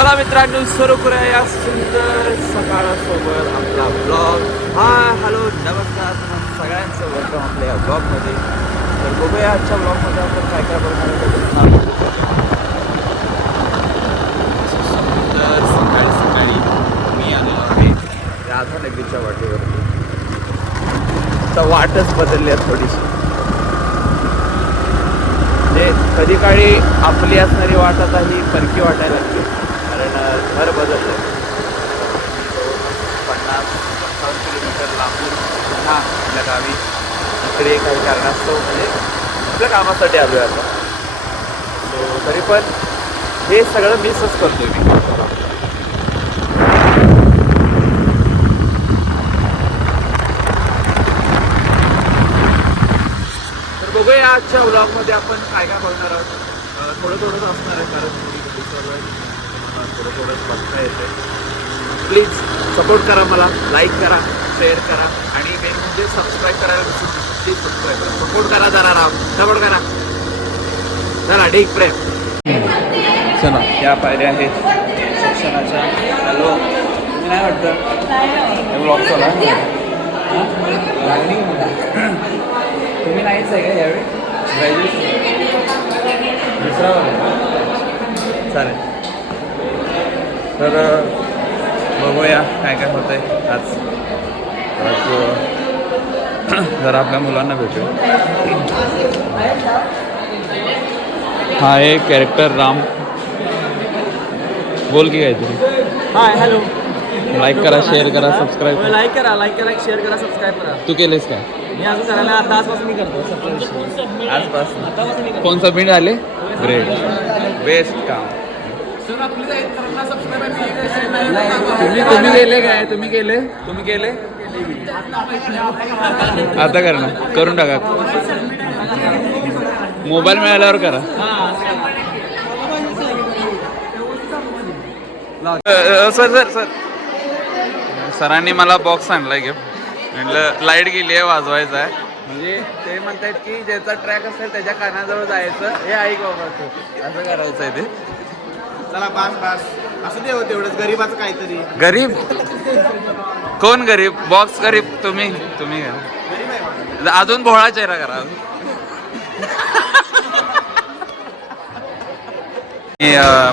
चला मित्रांनो, सुरू करूया या सुंदर सकाळसोबत आपला ब्लॉग. हाय हॅलो नमस्कार तुम्हाला सगळ्यांचं वेलकम आपल्या या ब्लॉगमध्ये. तर बघूया आजच्या ब्लॉगमध्ये आपण काय काय बघणार. सुंदर सकाळी सकाळी मी आलेलो आहे राधा नगरीच्या वाटेवरती. तर वाटच बदलली आहे थोडीशी, म्हणजे कधी काळी आपली असणारी वाट आता ही परकी वाटायला लागते, कारण घर बदललं. 50-55 किलोमीटर लांबून पुन्हा आपल्या गावी इकडे काही कारणास्तव म्हणजे आपल्या कामासाठी आलो आहे आता. सो तरी पण हे सगळं मिसच करतोय मी. तर बघूया आजच्या व्लॉगमध्ये आपण काय काय बघणार आहोत. थोडं थोडंच असणार आहे, कारण सर्व थोडं थोडंच बघता येते. प्लीज सपोर्ट करा, मला लाईक करा, शेअर करा आणि मेन म्हणजे सबस्क्राईब करायला विसरू नका. प्लीज सबस्क्राईब करा, सपोर्ट करा, जरा राव सपोर्ट करा, चला ढीक प्रेम. चला या पायऱ्या आहेत शिक्षणाच्या. हॅलो नाही वाटतं ब्लॉग चला. तुम्ही नाहीच आहे का यावेळी ग्रॅज्युएशन दुसरा चालेल. तर बघूया काय काय होतं आहे आज. जरा आपल्या मुलांना भेटू. हा एक कॅरेक्टर राम. बोल की काय तरी. Hi hello. लाईक करा, शेअर करा, सबस्क्राईब. लाईक करा, शेअर करा, सबस्क्राईब करा. तू केलेस काय? मी अजून करायला आता आजपासून मी करतो. आजपासून आतापासून मी करतो. कोण सबमिट झाले? ग्रेट, बेस्ट काम. सर आपली सबस्क्राईब तुम्ही गेले काय? तुम्ही केले आता करणार, करून टाका. मोबाईल मिळाल्यावर करा. सर सरांनी मला बॉक्स आणलाय गिफ्ट. म्हटलं लाईट गेली आहे, वाजवायचं आहे. म्हणजे ते म्हणतात की ज्याचा ट्रॅक असेल त्याच्या कानाजवळ जायचं, हे ऐक बाबा तू असं करायचं आहे. ते चला बास असं दे होते एवढंच गरीबाचं काहीतरी. गरीब कोण गरीब? बॉक्स गरीब. तुम्ही करा. अजून भोळा चेहरा करा.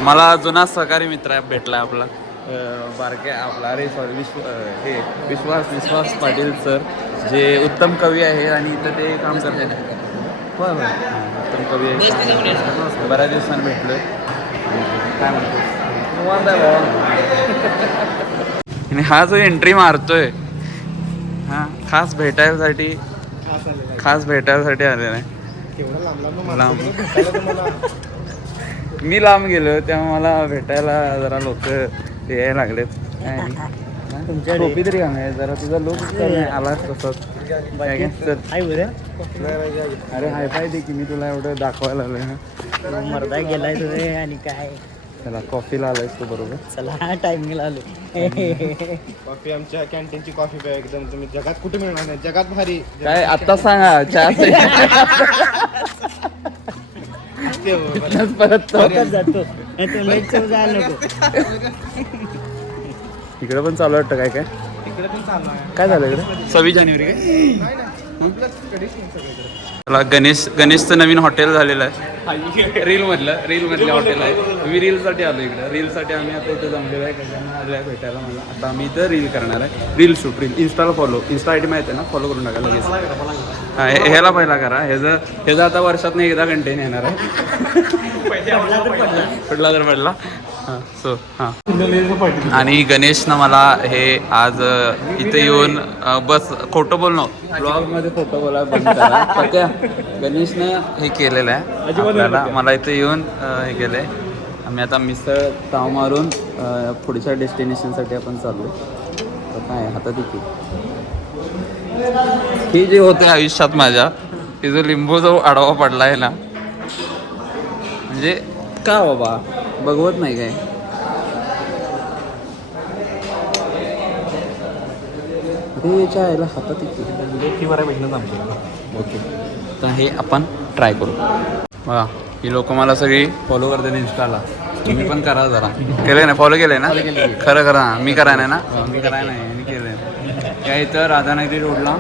मला जुना सहकारी मित्र भेटला आपला बारक्या आपला. अरे सॉरी विश्वास पाटील सर, जे उत्तम कवी आहे आणि इथं ते काम करतात. होय उत्तम कवी आहे. बऱ्याच दिवसांनी भेटलोय. काय म्हणतो आणि हा जो एंट्री मारतोय हा खास भेटायसाठी आलेला आहे. लांब मी लांब गेलो तेव्हा मला भेटायला जरा लोक यायला लागलेत. टोपी तरी आहे जरा, तुझा लोक आला तसंच. अरे हाय फाय दे की, मी तुला एवढं दाखवायला आलोय ना. मर्दा गेलाय तुझे आणि काय. चला कॉफीला आलायस तू बरोबर. चला टाइमिंगला आलो. कॉफी आमच्या कॅन्टीनची कॉफी प्या एकदम तुम्ही जगात कुठे मिळणार नाही. जगात भारी. काय आता सांगा चहा परत जातो इकडे पण चालू वाटतं. काय इकडे पण चालू आहे. काय झालं इकडे? 26 जानेवारी काय? चला गणेशचं नवीन हॉटेल झालेलं आहे. रीलमधलं हॉटेल आहे. मी रीलसाठी आलो इकडे. रीलसाठी आम्ही आता इथं जमलेलो आहे. कशांना आलं आहे भेटायला मला. आता आम्ही इथं रील करणार आहे. रील इन्स्टाला इंस्टा आय डी माहिती आहे ना, फॉलो करून टाका लगेच. हां ह्याला पहिला करा. ह्याचं आता वर्षातनं एकदा कंटेन येणार आहे. पडला तर पडला. हां सो हां. आणि गणेशनं मला हे आज इथे येऊन बस खोटं बोलणं ब्लॉगमध्ये खोटं बोला बंद करा. पत्या गणेशनं हे केलेलं आहे आपल्याला. मला इथे येऊन हे केलं आहे. आम्ही आता मिसळ ताव मारून पुढच्या डेस्टिनेशनसाठी आपण चाललो. तर काय हातात इथे हे जे होते आयुष्यात माझ्या, हे जो लिंबू जो आडवा पडला आहे ना, म्हणजे का बाबा बघवत नाही काय. याच्या आईला हातात ओके. तर हे आपण ट्राय करू. बघा ही लोक मला सगळी फॉलो करतात इंस्टाला. तुम्ही पण करा जरा. केलंय ना, फॉलो केलंय ना? खरं करा. मी कराय नाही ना, मी कराय नाही, मी केलंय. या इथं राधानगरी रोडला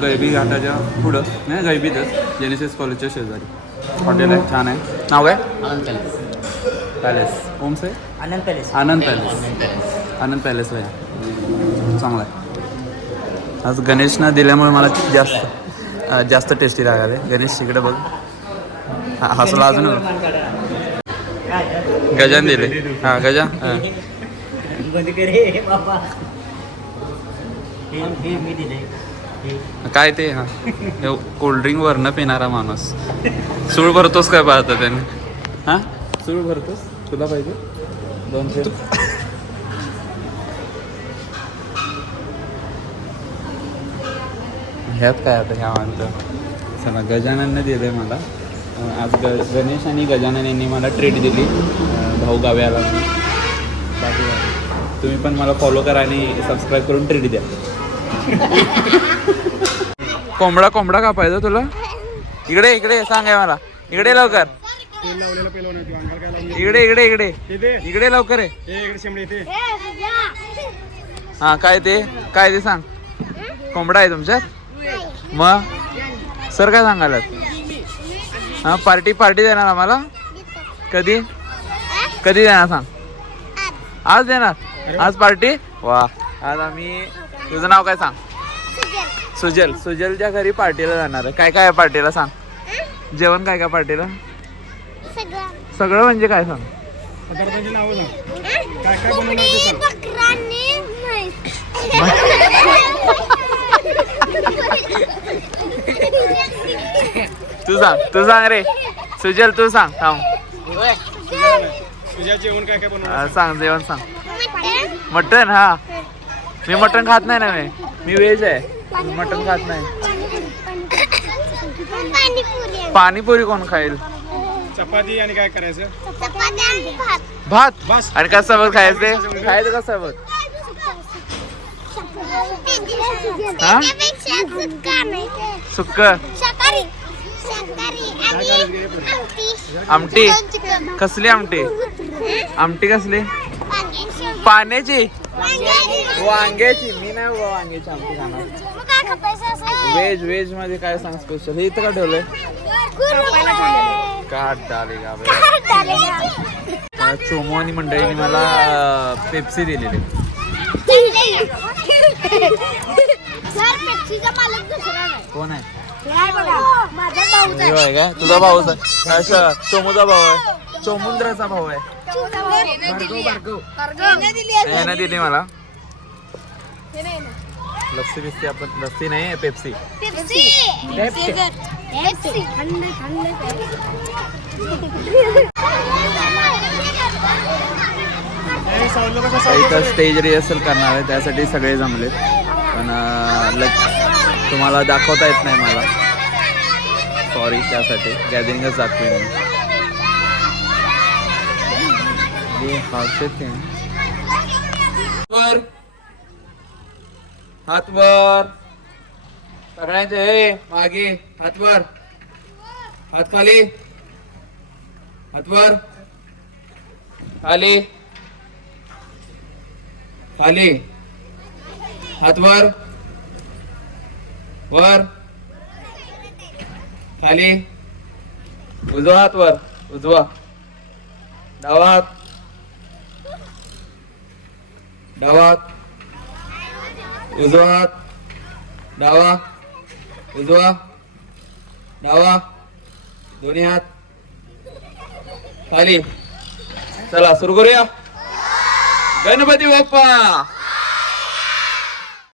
गैबी घाटाच्या पुढं नाही, गैबीतच जेनेसिस कॉलेजच्या शेजारी हॉटेल आहे. छान आहे. नाव काय? पॅलेस. होम्स आहे? आनंद पॅलेस. आनंद पॅलेसला आहे. चांगला आहे. आज गणेशनं दिल्यामुळे मला जास्त टेस्टी लागले. गणेश इकडे बघ, हसला अजून. गजान दिले. हां गजा. काय ते? हां कोल्ड्रिंक वरनं पिणारा माणूस. सूळ भरतोस काय पाहता त्याने? हां सूळ भरतोस? तुला पाहिजे 200? ह्यात काय आता ह्या म्हणतं. चला गजाननने दिलं आहे मला आज. गणेश आणि गजानन यांनी मला ट्रीट दिली. भाऊ गावी आला. बाकी तुम्ही पण मला फॉलो करा आणि सबस्क्राईब करून ट्रीट द्या. कोंबडा कापायचा तुला? इकडे सांग आहे मला. इकडे लवकर. इकडे लवकर आहे. हा काय ते सांग. कोंबडा आहे तुमच्यात? मग सर काय सांगायला? हा पार्टी देणार आम्हाला? कधी देणार सांग. आज देणार? आज पार्टी? वा. आज आम्ही, तुझं नाव काय सांग? सुजलच्या घरी पार्टीला जाणार आहे. काय आहे पार्टीला सांग. जेवण काय पार्टीला? सगळं म्हणजे काय सांग. तू सांग रे सुजल. तू सांग. थांब जेवण काय सांग. जेवण सांग. मटन? हा मी मटन खात नाही ना. मी व्हेज आहे. मटन खात नाही. पाणीपुरी कोण खाईल? चपाती आणि काय करायचं? भात. आणि कसं खायचं? कसं हा सुक्क आमटी. कसली आमटी कसली? पाण्याची? वांग्याची? मी नाही वांग्याची आमटी खाणार. व्हेज मध्ये काय सांग स्पेशल? हे इथं का ठेवलंय? काट डालेगा. चोमो आणि मंडळीने मला पेप्सी दिलेली. कोण आहे? का तुझा भाऊ? अच्छा चोमूचा भाऊ आहे. चोमुंद्राचा भाऊ आहे. याने दिली मला लस्सी बिस्सी. आपण लस्सी नाही, पेप्सी. इथं स्टेज रिहर्सल करणार आहे, त्यासाठी सगळे जमलेत. पण तुम्हाला दाखवता येत नाही मला, सॉरी. त्यासाठी गॅदरिंगच दाखवेन मी. हात वर सगळ्यांचे. मागे हात वर. हात खाली. हात वर. खाली. हात वर. खाली. उजवा हात वर. डावा हात. उजवा हात. डावा. दोन्ही हात खाली. चला सुरू करूया. गणपती बाप्पा